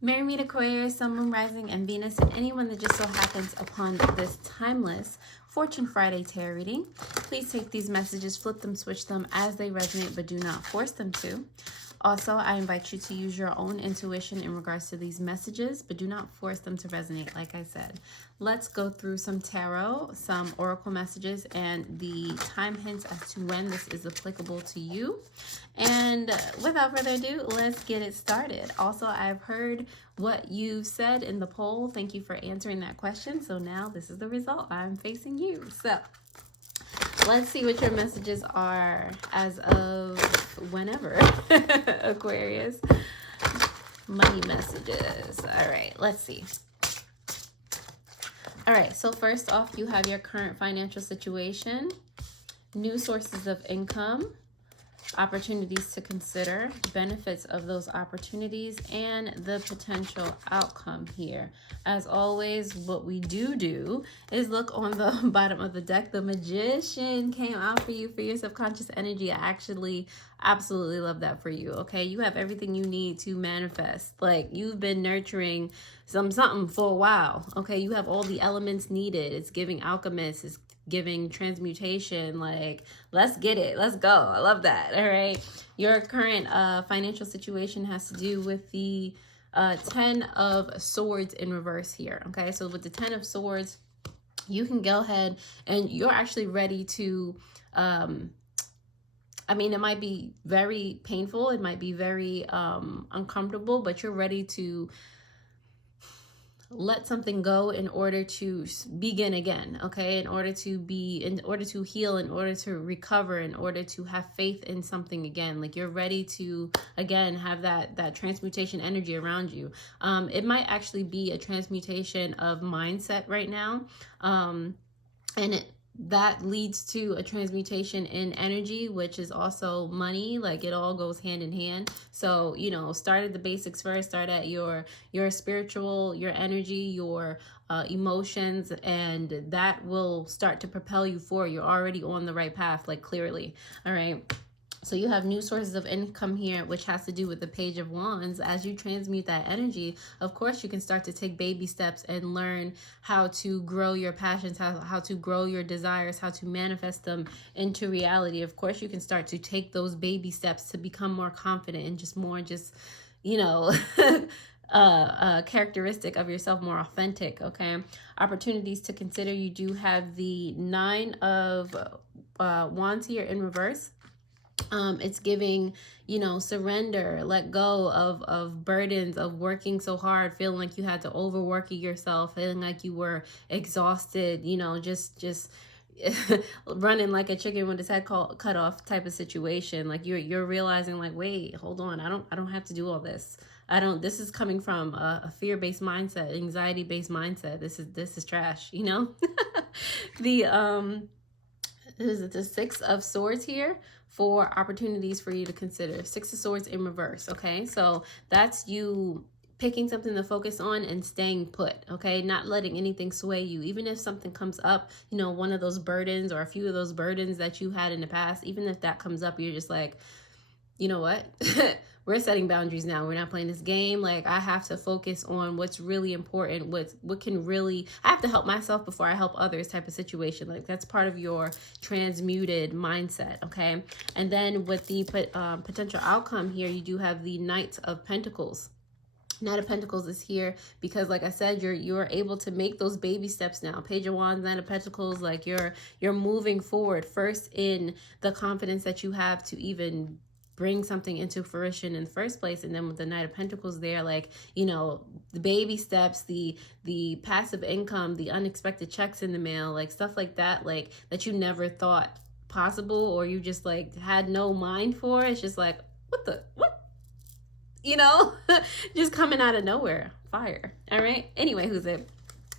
Marry me to Aquarius, Sun, Moon, Rising, and Venus, and anyone that just so happens upon this timeless Fortune Friday tarot reading. Please take these messages, flip them, switch them as they resonate, but do not force them to. Also, I invite you to use your own intuition in regards to these messages, but do not force them to resonate, like I said. Let's go through some tarot, some oracle messages, and the time hints as to when this is applicable to you. And without further ado, let's get it started. Also, I've heard what you said in the poll. Thank you for answering that question. So now this is the result. I'm facing you. So let's see what your messages are as of whenever. Aquarius. Money messages. All right, let's see. All right, so first off, you have your current financial situation, new sources of income, opportunities to consider, benefits of those opportunities, and the potential outcome here. As always, what we do is look on the bottom of the deck. The Magician came out for you for your subconscious energy. I actually absolutely love that for you. Okay, you have everything you need to manifest. Like, you've been nurturing something for a while. Okay, you have all the elements needed. It's giving alchemist, it's giving transmutation. Like, let's get it, let's go. I love that. All right, your current financial situation has to do with the 10 of swords in reverse here. Okay, so with the 10 of swords, you can go ahead and you're actually ready to I mean, it might be very painful, it might be very uncomfortable, but you're ready to let something go in order to begin again. Okay, in order to heal, in order to recover, in order to have faith in something again. Like, you're ready to again have that transmutation energy around you. It might actually be a transmutation of mindset right now, and that leads to a transmutation in energy, which is also money. Like, it all goes hand in hand. So, you know, start at the basics first. Start at your spiritual, your energy, your emotions, and that will start to propel you forward. You're already on the right path, like, clearly. All right. So you have new sources of income here, which has to do with the Page of Wands. As you transmute that energy, of course, you can start to take baby steps and learn how to grow your passions, how to grow your desires, how to manifest them into reality. Of course, you can start to take those baby steps to become more confident and you know, characteristic of yourself, more authentic. Okay, opportunities to consider. You do have the 9 of Wands here in reverse. It's giving, you know, surrender, let go of burdens of working so hard, feeling like you had to overwork yourself, feeling like you were exhausted, you know, just running like a chicken with its head cut off type of situation. Like, you're realizing, like, wait, hold on, I don't have to do all this. This is coming from a fear-based mindset, anxiety-based mindset. This is trash, you know. The 6 of Swords here for opportunities for you to consider. 6 of Swords in reverse. Okay, so that's you picking something to focus on and staying put. Okay, not letting anything sway you. Even if something comes up, you know, one of those burdens or a few of those burdens that you had in the past, even if that comes up, you're just like, you know what? We're setting boundaries now. We're not playing this game. Like, I have to focus on what's really important, what can really, I have to help myself before I help others type of situation. Like, that's part of your transmuted mindset. Okay, and then with the potential outcome here, you do have the Knight of Pentacles. Knight of Pentacles is here because, like I said, you're able to make those baby steps now. Page of Wands, Knight of Pentacles, like you're moving forward first in the confidence that you have to even bring something into fruition in the first place. And then with the Knight of Pentacles there, like, you know, the baby steps, the passive income, the unexpected checks in the mail, like stuff like that, like that you never thought possible, or you just like had no mind for. It's just like, what, you know, just coming out of nowhere. Fire. All right, anyway, who's it?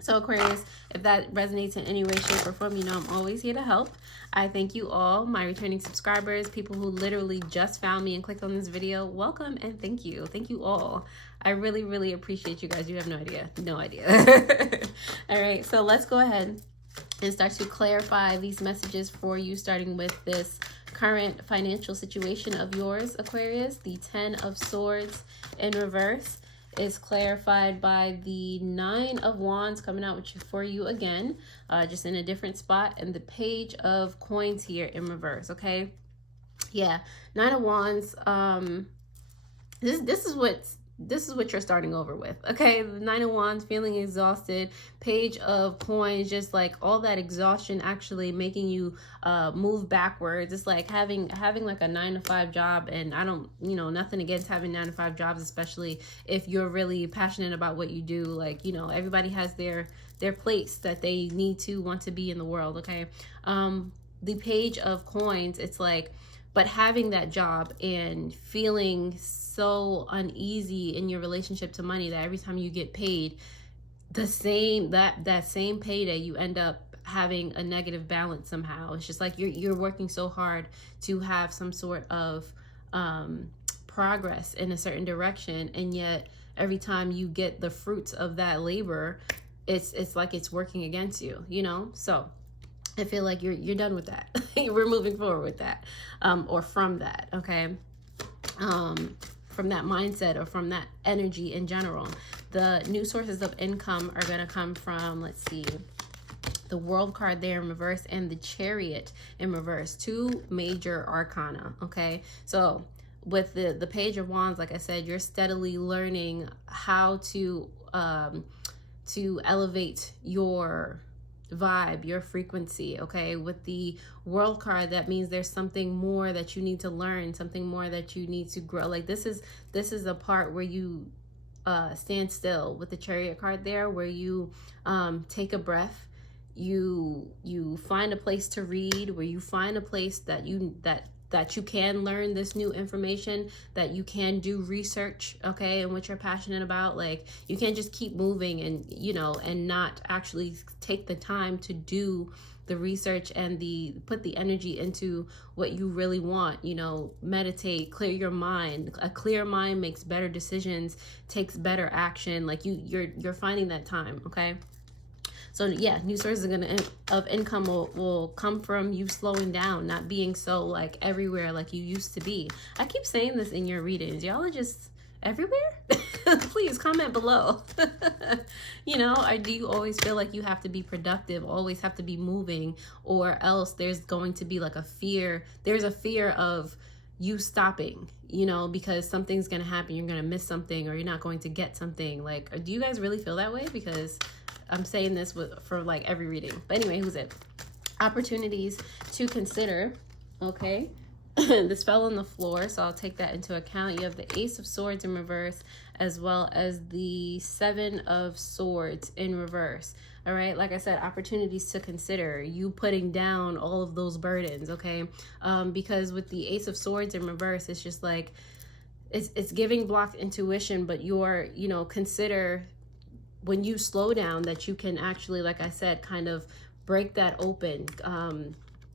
So Aquarius, if that resonates in any way, shape, or form, you know I'm always here to help. I thank you all, my returning subscribers, people who literally just found me and clicked on this video. Welcome and thank you. Thank you all. I really, really appreciate you guys. You have no idea. No idea. All right, so let's go ahead and start to clarify these messages for you, starting with this current financial situation of yours, Aquarius. The 10 of Swords in reverse is clarified by the Nine of Wands coming out for you again, just in a different spot, and the Page of Coins here in reverse. Okay, yeah, Nine of Wands. This is what you're starting over with. Okay, the Nine of Wands, feeling exhausted. Page of Coins, just like all that exhaustion actually making you move backwards. It's like having like a 9-to-5 job, and I don't, nothing against having 9-to-5 jobs, especially if you're really passionate about what you do. Like, everybody has their place that they want to be in the world. Okay, the Page of Coins, it's like, but having that job and feeling so uneasy in your relationship to money that every time you get paid, that same payday, you end up having a negative balance somehow. It's just like you're working so hard to have some sort of progress in a certain direction, and yet every time you get the fruits of that labor, it's like it's working against you, So I feel like you're done with that. We're moving forward with that, or from that, okay? From that mindset or from that energy in general. The new sources of income are going to come from, let's see, the World card there in reverse and the Chariot in reverse. Two major arcana, okay? So with the Page of Wands, like I said, you're steadily learning how to elevate your vibe, your frequency. Okay, with the World card, that means there's something more that you need to learn, something more that you need to grow. Like this is a part where you stand still with the Chariot card there, where you take a breath, you find a place to read, where you find a place that you can learn this new information, that you can do research, okay, and what you're passionate about. Like, you can't just keep moving and, and not actually take the time to do the research and put the energy into what you really want. Meditate, clear your mind. A clear mind makes better decisions, takes better action. Like you're finding that time, okay? So yeah, new sources of income will come from you slowing down, not being so like everywhere like you used to be. I keep saying this in your readings. Y'all are just everywhere. Please comment below. Or do you always feel like you have to be productive, always have to be moving, or else there's going to be like a fear. There's a fear of you stopping, because something's going to happen. You're going to miss something, or you're not going to get something. Like, do you guys really feel that way? Because I'm saying this for like every reading. But anyway, who's it? Opportunities to consider. Okay. This fell on the floor, so I'll take that into account. You have the Ace of Swords in reverse, as well as the Seven of Swords in reverse. All right, like I said, opportunities to consider, you putting down all of those burdens, okay? Because with the Ace of Swords in reverse, it's just like it's giving blocked intuition, but you're, consider when you slow down that you can actually, like I said, kind of break that open,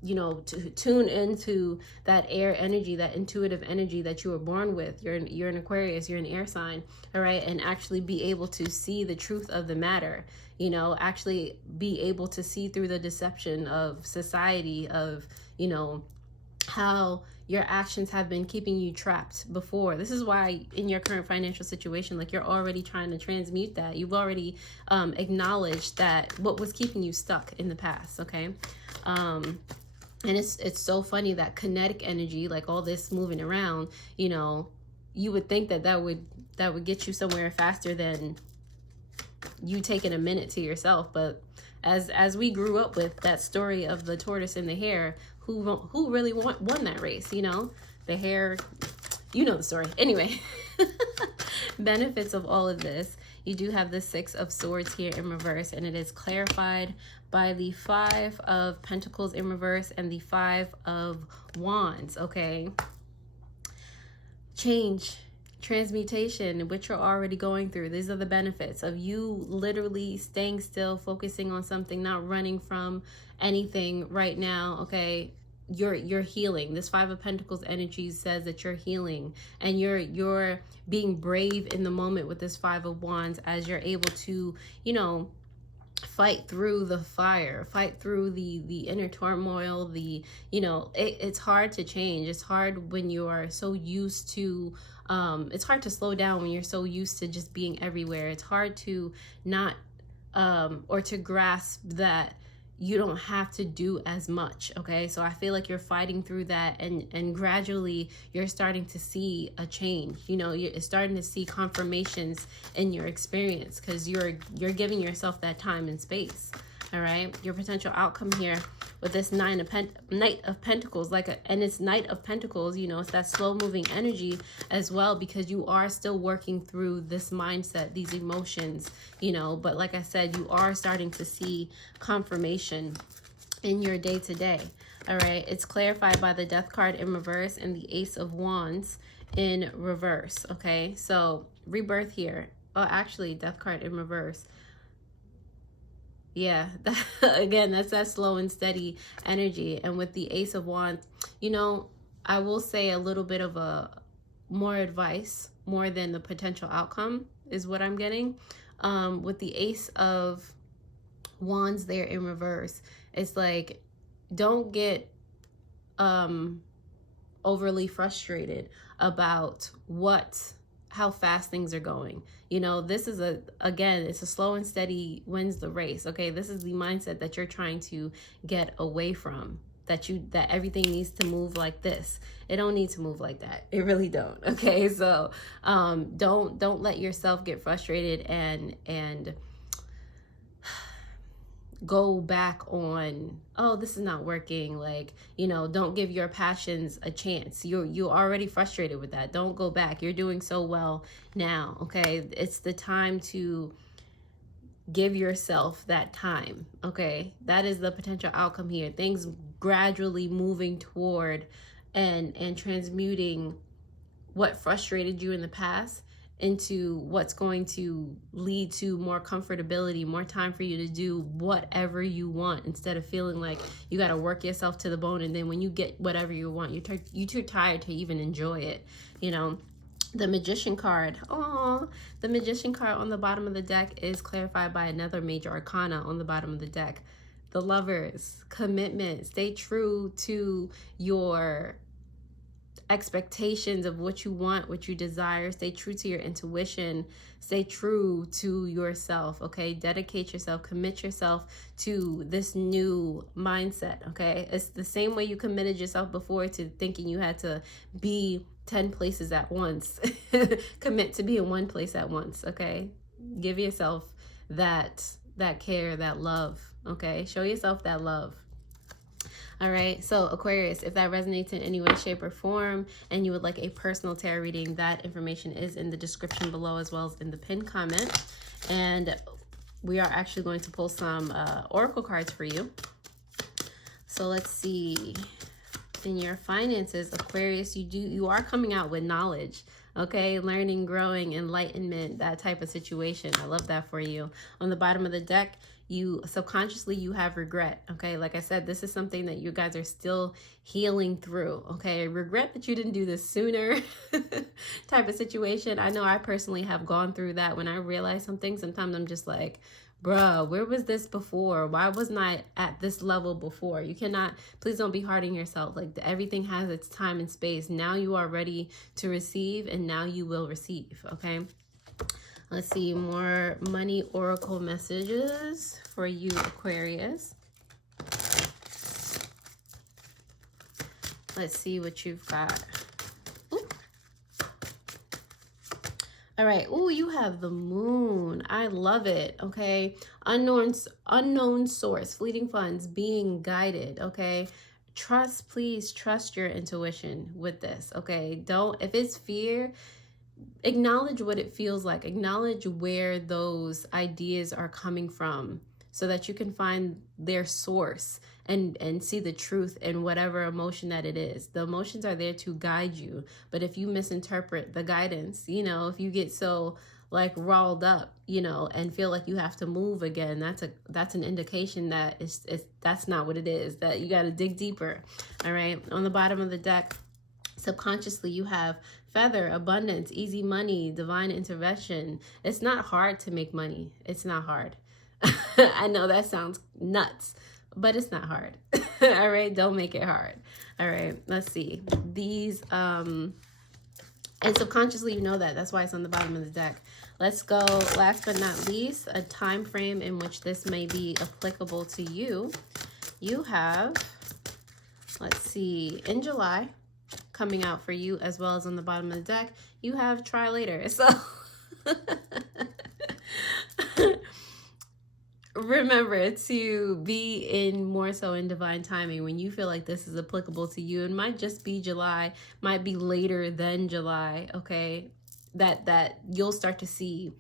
to tune into that air energy, that intuitive energy that you were born with. You're an Aquarius, you're an air sign, all right? And actually be able to see the truth of the matter, actually be able to see through the deception of society, of, how your actions have been keeping you trapped before. This is why in your current financial situation, like, you're already trying to transmute that. You've already acknowledged that what was keeping you stuck in the past, okay? And it's so funny that kinetic energy, like all this moving around, you would think that would get you somewhere faster than you taking a minute to yourself. But as we grew up with that story of the tortoise and the hare, who really won that race? The hare, the story. Anyway, benefits of all of this. You do have the Six of Swords here in reverse, and it is clarified by the Five of Pentacles in reverse and the Five of Wands, okay? Change, transmutation, which you're already going through. These are the benefits of you literally staying still, focusing on something, not running from anything right now, okay? You're healing. This Five of Pentacles energy says that you're healing, and you're being brave in the moment with this Five of Wands, as you're able to, fight through the fire, fight through the inner turmoil, it's hard to change. It's hard when you are so used to it's hard to slow down when you're so used to just being everywhere. It's hard to not or to grasp that you don't have to do as much. Okay, so I feel like you're fighting through that, and gradually you're starting to see a change. You know, you're starting to see confirmations in your experience, because you're giving yourself that time and space. All right, your potential outcome here with this Knight of Pentacles, and it's Knight of Pentacles, you know, it's that slow moving energy as well, because you are still working through this mindset, these emotions, you know, but like I said, you are starting to see confirmation in your day to day. All right, it's clarified by the Death card in reverse and the Ace of Wands in reverse. Okay, so rebirth here. Oh, actually, Death card in reverse. Yeah, again, that's that slow and steady energy. And with the Ace of Wands, you know, I will say a little bit of more advice, more than the potential outcome is what I'm getting. With the Ace of Wands there in reverse, it's like, don't get overly frustrated about how fast things are going. You know, this is again, it's a slow and steady wins the race. Okay, this is the mindset that you're trying to get away from, that everything needs to move like this. It don't need to move like that. It really don't. Okay, so don't let yourself get frustrated and go back on, oh, this is not working. Like, you know, don't give your passions a chance. You're already frustrated with that. Don't go back. You're doing so well now. Okay, it's the time to give yourself that time. Okay, that is the potential outcome here. Things gradually moving toward and transmuting what frustrated you in the past into what's going to lead to more comfortability, more time for you to do whatever you want, instead of feeling like you got to work yourself to the bone, and then when you get whatever you want, you're too tired to even enjoy it. You know, the Magician card, the Magician card on the bottom of the deck is clarified by another major arcana on the bottom of the deck. The Lovers, commitment. Stay true to your expectations of what you want, what you desire. Stay true to your intuition. Stay true to yourself. Okay, dedicate yourself, commit yourself to this new mindset. Okay, it's the same way you committed yourself before to thinking you had to be 10 places at once. Commit to be in one place at once. Okay, give yourself that care, that love. Okay, show yourself that love. All right, so Aquarius, if that resonates in any way, shape, or form, and you would like a personal tarot reading, that information is in the description below, as well as in the pinned comment. And we are actually going to pull some oracle cards for you. So let's see. In your finances, Aquarius, you are coming out with knowledge. Okay, learning, growing, enlightenment, that type of situation. I love that for you. On the bottom of the deck, you subconsciously, you have regret. Okay, like I said, this is something that you guys are still healing through. Okay, regret that you didn't do this sooner type of situation. I know I personally have gone through that. When I realize something, sometimes I'm just like, bruh, where was this before? Why wasn't I at this level before? You cannot, please don't be hard on yourself. Like, everything has its time and space. Now you are ready to receive, and now you will receive. Okay, let's see, more money oracle messages for you, Aquarius. Let's see what you've got. Ooh. All right. Oh, you have the Moon. I love it. Okay. Unknown source, fleeting funds, being guided. Okay. Please trust your intuition with this. Okay. If it's fear, acknowledge what it feels like. Acknowledge where those ideas are coming from, so that you can find their source and see the truth in whatever emotion that it is. The emotions are there to guide you, but if you misinterpret the guidance, you know, if you get so like riled up, you know, and feel like you have to move again, that's an indication that that's not what it is, that you got to dig deeper. All right, on the bottom of the deck, subconsciously, you have feather, abundance, easy money, divine intervention. It's not hard to make money. It's not hard. I know that sounds nuts, but it's not hard. All right, don't make it hard. All right, let's see. These And subconsciously you know that. That's why it's on the bottom of the deck. Let's go, last but not least, a time frame in which this may be applicable to you. You have, let's see, in July coming out for you, as well as on the bottom of the deck, you have try later. So remember to be in more so in divine timing when you feel like this is applicable to you. It might just be July, might be later than July, okay? That you'll start to see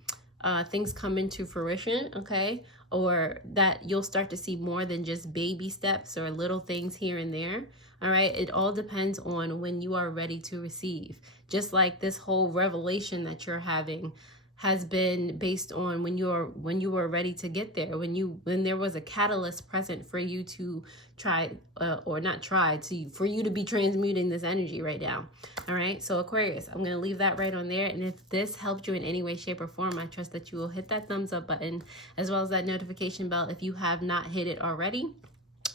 things come into fruition, okay? Or that you'll start to see more than just baby steps or little things here and there. All right, it all depends on when you are ready to receive. Just like this whole revelation that you're having has been based on when you were ready to get there, when there was a catalyst present for you to try for you to be transmuting this energy right now. All right, so Aquarius, I'm going to leave that right on there. And if this helped you in any way, shape, or form, I trust that you will hit that thumbs up button as well as that notification bell if you have not hit it already,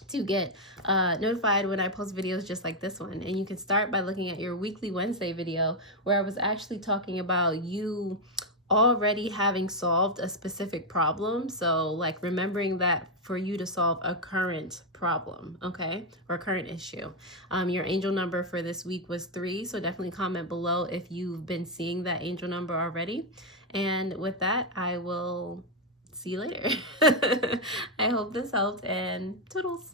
to get notified when I post videos just like this one. And you can start by looking at your weekly Wednesday video, where I was actually talking about you already having solved a specific problem. So like remembering that for you to solve a current problem, okay, or a current issue. Your angel number for this week was 3, so definitely comment below if you've been seeing that angel number already. And with that, I will see you later. I hope this helped, and toodles.